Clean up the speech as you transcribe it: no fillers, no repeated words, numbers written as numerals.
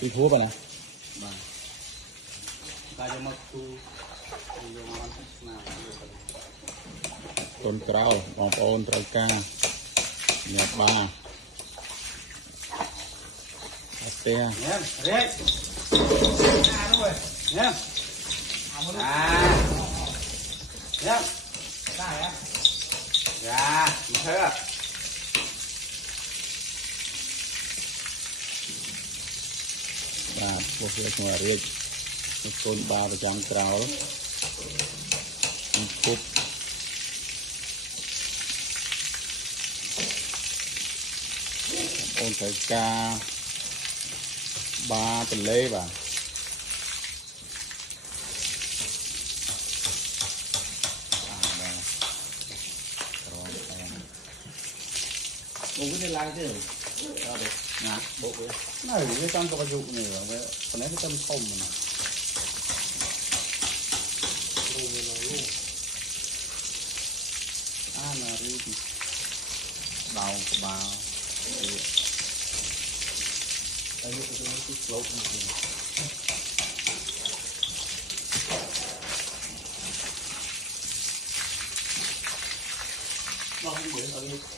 ពីព្រោះបាទណាបាទកាយមកទូយកមកស្នាកូនក្រៅបងប្អូនត្រូវការអ្នកបាអត់ទេញ៉ាំរេចអានោះញ៉ាំអាញ៉ាំได้ហ៎យ៉ាមិនធ្វើបាទពួកវាឈ្មោះរាជកូនបាប្រចាំក្រៅគប់អូនត្រូវការបាទន្លេបាទអូវាឡើងទេអត់ទេណាបុកវាណែវាតាមប្រយុទ្ធនេះវាប៉ុន្តែវាតាមធំណាអាណារីកដៅក្បាលតែយកទៅទីស្លូតនេះមកវិញឲ្យ